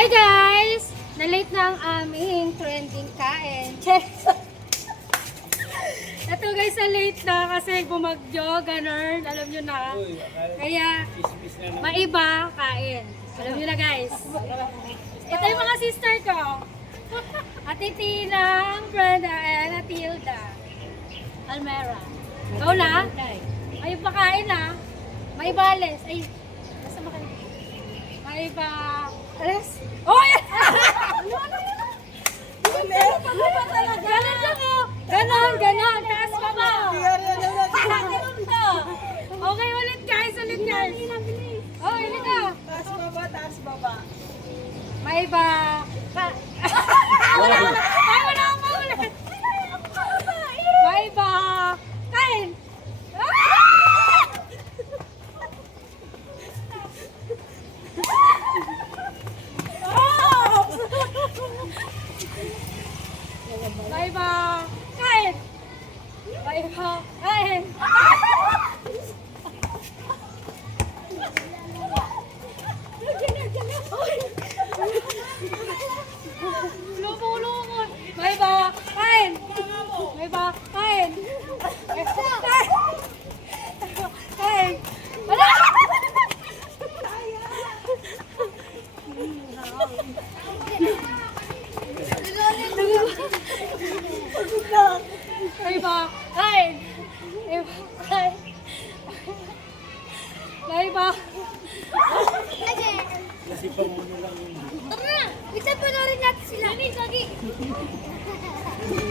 Hi guys! Na-late na ang aming trending kain. Ito guys, na-late na kasi bumagyo, ganun. Alam nyo na. Kaya, maiba kain. Alam nyo na guys. Ito yung mga sister ko. Ate Tinang, Brenda, and Ate Hilda. Almera. Ikaw na? May pakain na. May bales. Ay, nasa makain. May ba... Alas? Oh! Ganon lang oh! Ganon, ganon. Taas pa ba? Okay, ulit guys, ulit guys. Oh, ulit na. Taas baba, taas baba. May ba... Wala. Ay, wala akong maulit. May ba... Kain. May ba... Kain. May ba... Kain. Lumulungon. May ba... Kain. May ba... Kain. Kain. Wala! May ba... Kain. May ba... Kain. May ba... Tara! Isa pa na rin natin sila. Gagi!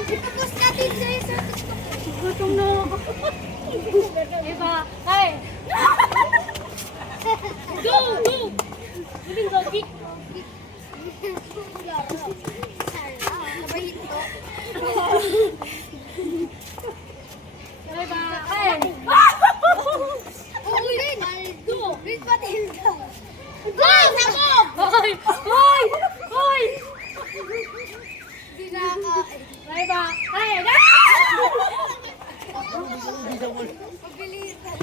Ipapost natin sa TikTok. Gutom na ako. May ba... Kain. Go! Go! Galing gagi. Sabay ito. May ba... Kain. Uy! Naldo! Wait, pati Hilda. Go! Sabog! Hoy! Hoy! Hoy! Hindi nakakain. May ba... Kain. Pagbilitan.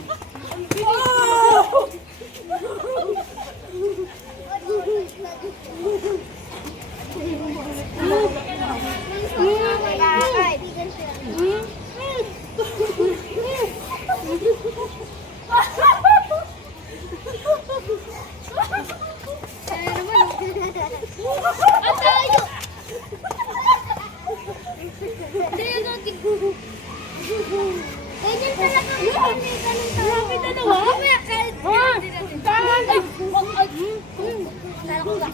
Ang tayo! Ganyan natin. Ganyan talaga. Ganyan Grabe dalawa. Mamaya, kahit Ay! Kain! Ay! Lala ko ba?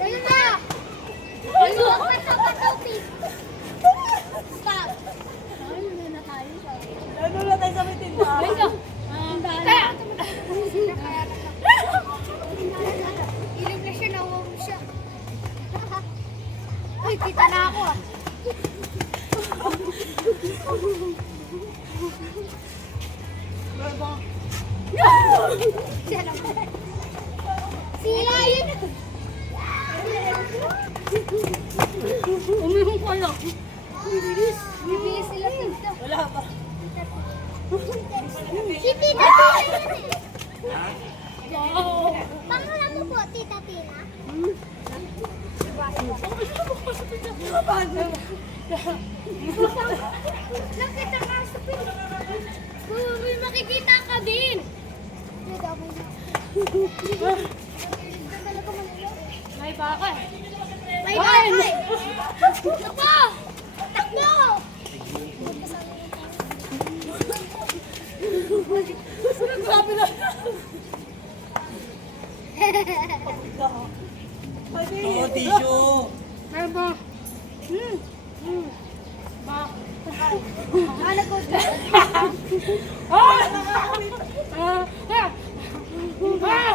Ayun na! Ayun! Patawpit! Stop! Ano na tayo sa mitinda? Ay ka! Kaya! Ilim na siya, nawawag siya. Uy, kita na ako ah. Siya naman. Sila yun. Umihong ka lang. Bibilis. Bibilis sila tita. Wala pa. Si Tita Tina yun eh. Wow! Pangalan mo po, Tita Tina? Nakita nga sa pin. Uy, makikita ka din! May baka. May bakay! Takbo! Takbo! Grabe na. Oo, tissue. May ba? Ba? Ano ko ba? Ah! Ah! Ah!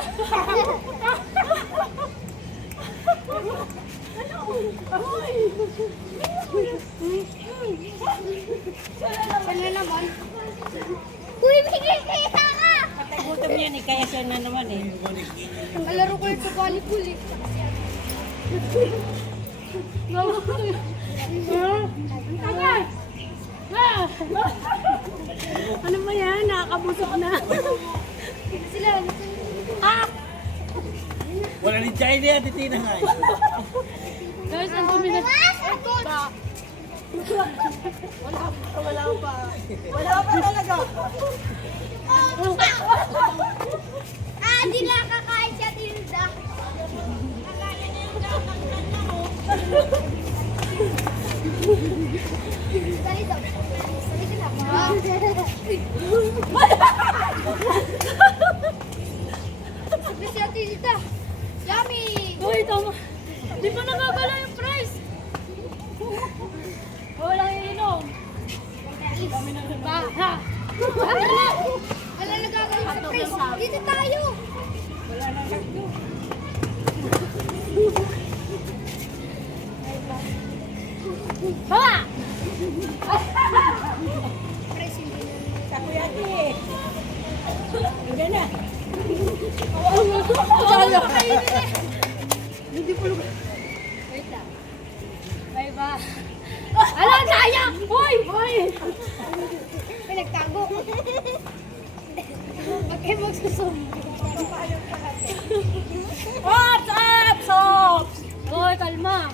Ano naman? Uy, may kita ka! Gutom yan eh, kaya siya na naman eh. Malaro ko ito volleyball eh. Tagal! Ano ba yan? Nakakabusok na. Sila, Ah! Wala ni Jai niya, titina nga. Guys, ang dumi na. Wala pa. Wala pa talaga. Di na kakain siya, Tilda. Dali daw. Dali ka na. Sabi siya, Tilda. Yummy! Uy, tama. Di pa nagagala yung price. Walang iinom. Baha. Wala nagagawa sa price. Dito tayo. Baha! Price hindi na. Takoyaki. Hindi na. Hindi po lugar. Wait lang. Bye ba? Alam, sayang! Hoy! Hoy! May nagtago. Huwag kayo magsusumbo. What's up, Sops? Hoy, kalma.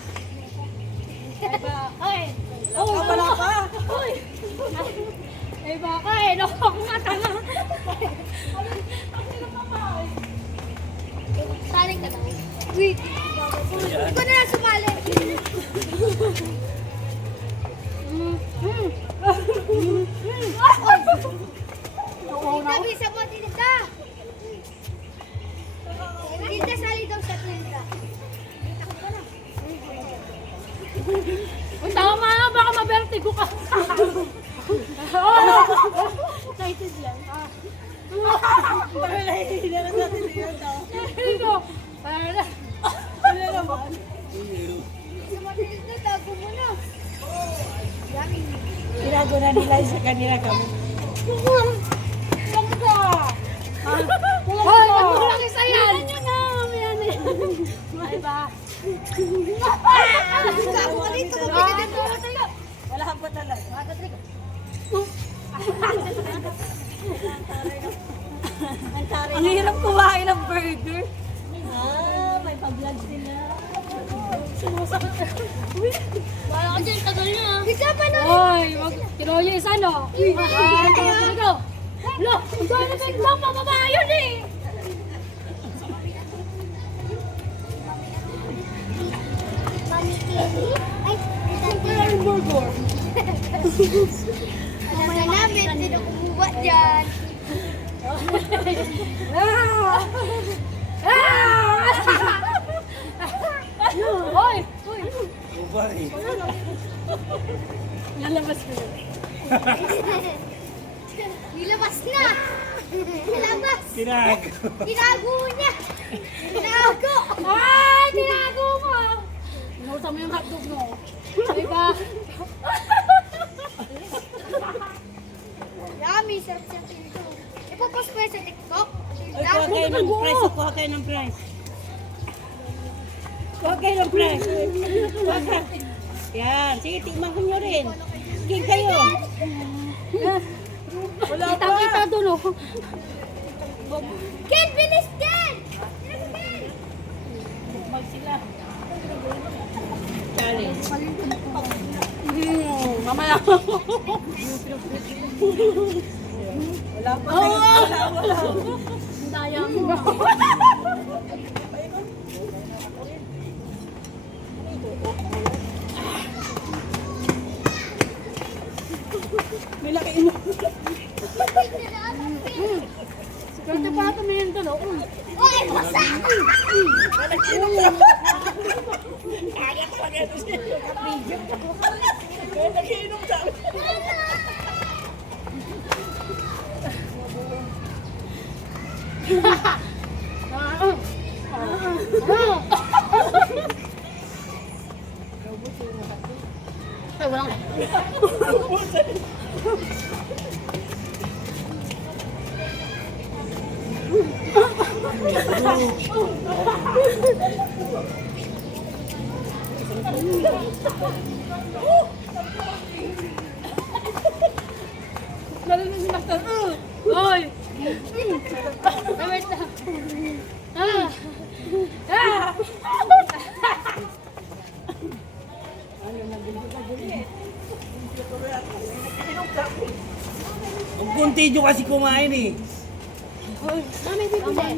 Bye ba? Hoy! Hoy! Wala ka. Hoy! Ay baka eh, no? Ako nga tanga. Saling ka lang. Wait. Ikaw na lang sumali. Tilda, bisa mo, Tilda. Tilda, sali daw sa Tilda. Ang tama nga, baka mabertigo ka. Excited yan. Wala hindi na lang natin dito. Ikaw. Para. Wala naman. Bisa mo, Tilda, tago mo na. Yummy. Tinago na nila sa kanila kamo. Hoy, wag mo lang isa yan. Yan yun na, yan eh. Ay ba? Tago ka dito, mabili dito. Wala pa talaga. Ang hirap kumain ng burger. May pa-vlog sila. Wala ka dyan, tagal niya. Bisa pa na. Hoy, wag kinuha isa no. Ikaw. Lo, ang dami na biglang pababa yun eh. Mami Kelly. Ay, Wala yung burger. alam na namin, sino kumuha dyan. Ah! Ah! Hoy! Hoy! Ubar eh. Lalabas ko yun. Nilabas na! Nilabas! Tinago. Tinago niya! Tinago! Ay! Tinago mo! Inuusan mo yung hotdog mo. Diba? Yummy! Sarap siya dito. Ipopost ko yan sa TikTok. Kuha kayo ng price. Kuha kayo ng price. Kuha kayo ng price. Kuha ka. Yan. Sige, tingnan ko nyo rin. King kayo. Kitang-kita doon oh. Ken, bilis Ken! Mag sila. Challenge. Mamaya. Wala pa kayo. Wala. Daya mo. May laki mo. Pwede pa ito may doon oh. Oy, basa! Kaya nakiinom sa amin. Ay, walang. Narinig si Master. Hoy! Ay, wait lang. Ah! Ah! Tidyo kasi kumain eh. Mami, bibili.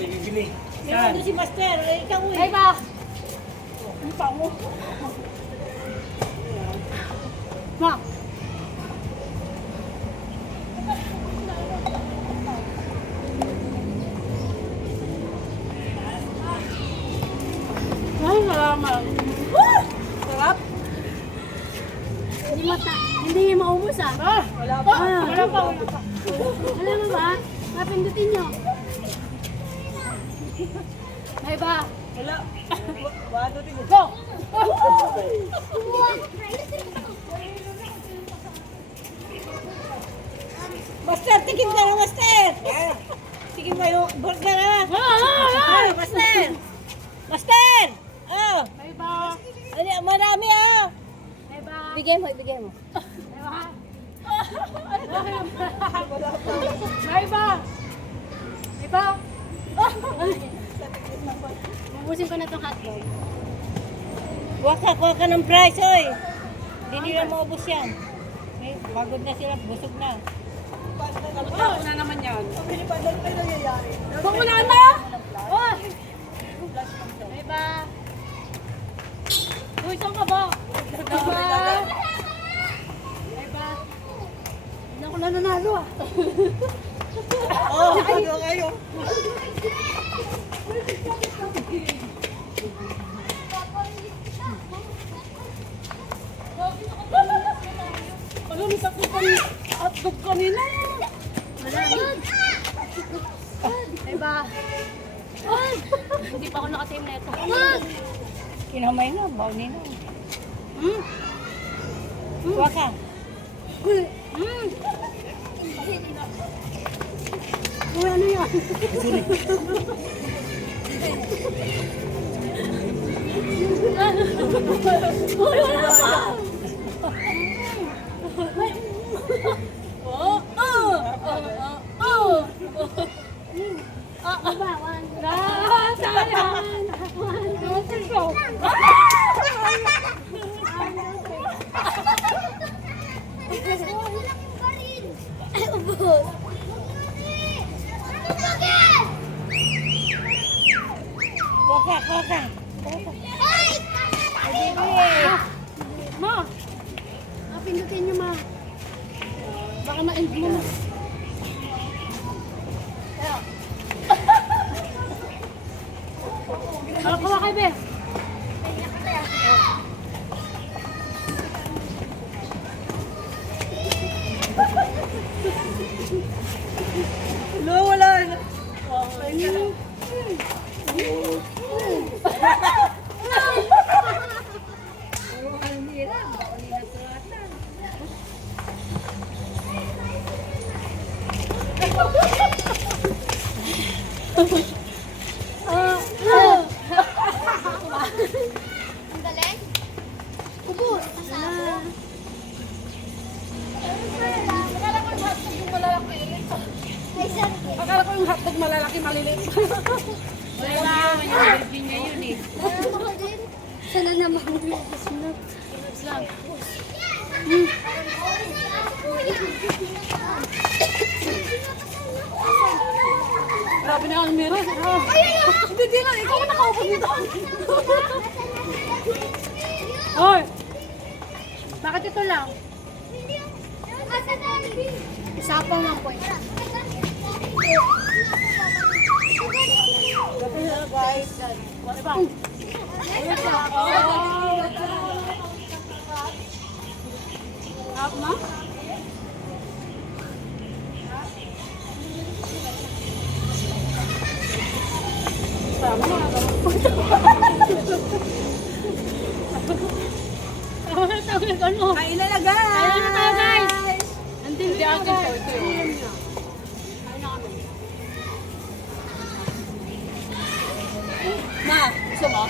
May bibili. May Saan? ano si Master. Eh, ikaw eh. Ay ba? Ang pango. Ma. Ay, salamat. Sarap. Hindi maubos ah. Wala pa. Wala pa. Alam mo ba? Napindutin nyo. May ba? Wala. Wala din. Go! Master, tikim ka na, Master. Tikim mo yung burger na. Ah, Master. Master. Oh. May ba? Ano, marami ah. May ba? Bigay mo, ibigay mo. May ba? May ba? May ba? Mabusin ko na itong hotdog. Kuha ka ng price, oy. Hindi nila maubos yan. Eh, pagod na sila, busog na. Oh, na naman yan. Wala na? Oh! May ba? Uy, saan ka ba? May ba? May ba? Hindi ako nananalo ah. Oh, kayo. Alam, may sakit ang hotdog kanina. Wala. May ba? Hindi pa ako nakatim na ito. Kinamay na, bauni na. Hmm? Kuha ka. Hmm? Uy, ano yan? Uy, wala pa! Oh, oh, oh, sayang! Kuha ka. Ma! Pindutin niyo, ma. Baka ma-end mo na. Kuha kayo, be. No, wala. Ang galing. Ubus. Akala ko yung hotdog malalaki, maliliit. Sana naman. Sunod lang. Grabe na ang meron. Hindi na, ikaw ang nakaupo dito. Hoy! Bakit ito lang? Isa pang 1 point. Guys. Diba? Up mo? Ano? Kain na na, guys. Kaya na tayo, guys! Andin di akin to, ito yun. Kain na kami. Ma, gusto mo?